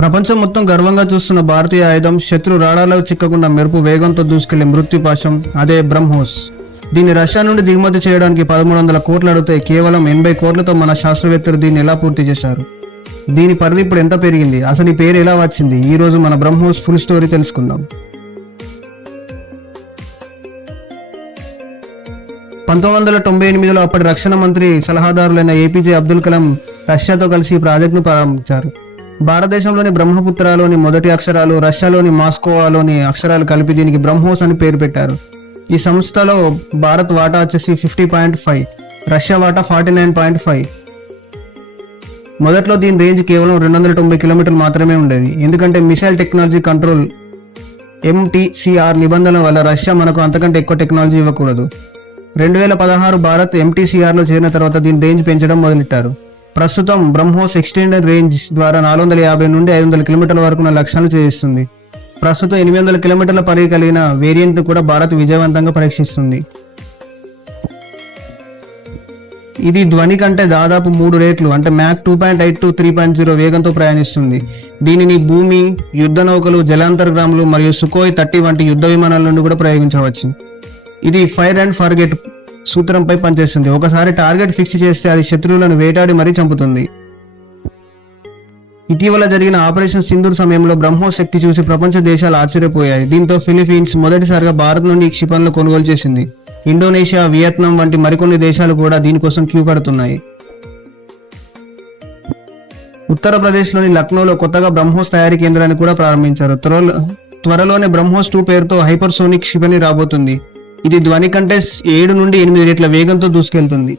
ప్రపంచం మొత్తం గర్వంగా చూస్తున్న భారతీయ ఆయుధం, శత్రు రాడాలో చిక్కకుండా మెరుపు వేగంతో దూసుకెళ్లే మృత్యుపాశం, అదే బ్రహ్మోస్. దీన్ని రష్యా నుండి దిగుమతి చేయడానికి 1300 కోట్లు అడిగితే కేవలం 80 కోట్లతో మన శాస్త్రవేత్తలు దీన్ని ఎలా పూర్తి చేశారు? దీని పరిధి ఇప్పుడు ఎంత పెరిగింది? అసలు ఈ పేరు ఎలా వచ్చింది? ఈ రోజు మన బ్రహ్మోస్ ఫుల్ స్టోరీ తెలుసుకుందాం. 1998లో అప్పటి రక్షణ మంత్రి సలహాదారులైన ఏపీజే అబ్దుల్ కలాం రష్యాతో కలిసి ఈ ప్రాజెక్టును ప్రారంభించారు. భారతదేశంలోని బ్రహ్మపుత్రలోని మొదటి అక్షరాలు, రష్యాలోని మాస్కోవాలోని అక్షరాలు కలిపి దీనికి బ్రహ్మోస్ అని పేరు పెట్టారు. ఈ సంస్థలో భారత్ వాటా వచ్చేసి 50.5, రష్యా వాటా 49.5. మొదట్లో దీని రేంజ్ కేవలం 290 కిలోమీటర్లు మాత్రమే ఉండేది. ఎందుకంటే మిసైల్ టెక్నాలజీ కంట్రోల్ MTCR నిబంధనల వల్ల రష్యా మనకు అంతకంటే ఎక్కువ టెక్నాలజీ ఇవ్వకూడదు. 2016 భారత్ MTCRలో చేరిన తర్వాత దీని రేంజ్ పెంచడం మొదలెట్టారు. ప్రస్తుతం బ్రహ్మోస్ ఎక్స్టెండెడ్ రేంజ్ ద్వారా 450 నుండి 500 కిలోమీటర్ల వరకు లక్ష్యాలను ఛేదిస్తుంది. ప్రస్తుతం 800 కిలోమీటర్ల పరిధి కలిగిన వేరియంట్ ను కూడా భారత్ విజయవంతంగా పరీక్షిస్తుంది. ఇది ధ్వని కంటే దాదాపు 3 రెట్లు అంటే మ్యాక్ 2.8 to 3.0 వేగంతో ప్రయాణిస్తుంది. దీనిని భూమి, యుద్ధ నౌకలు, జలాంతర్గాములు మరియు సుఖోయ్ 30 వంటి యుద్ధ విమానాల నుండి కూడా ప్రయోగించవచ్చు. ఇది ఫైర్ అండ్ ఫర్గెట్ సూత్రంపై పనిచేస్తుంది. ఒకసారి టార్గెట్ ఫిక్స్ చేస్తే అది శత్రువులను వేటాడి మరీ చంపుతుంది. ఇటీవల జరిగిన ఆపరేషన్ సింధూర్ సమయంలో బ్రహ్మోస్ శక్తి చూసి ప్రపంచ దేశాలు ఆశ్చర్యపోయాయి. దీంతో ఫిలిప్పీన్స్ మొదటిసారిగా భారత్ నుండి ఈ క్షిపణులను కొనుగోలు చేసింది. ఇండోనేషియా, వియత్నాం వంటి మరికొన్ని దేశాలు కూడా దీనికోసం క్యూ కడుతున్నాయి. ఉత్తరప్రదేశ్లోని లక్నోలో కొత్తగా బ్రహ్మోస్ తయారీ కేంద్రాన్ని కూడా ప్రారంభించారు. త్వరలోనే బ్రహ్మోస్ 2 పేరుతో హైపర్సోనిక్ క్షిపణి రాబోతుంది. ఇది ధ్వని కంటే 7 నుండి 8 రెట్ల వేగంతో దూసుకెళ్తుంది.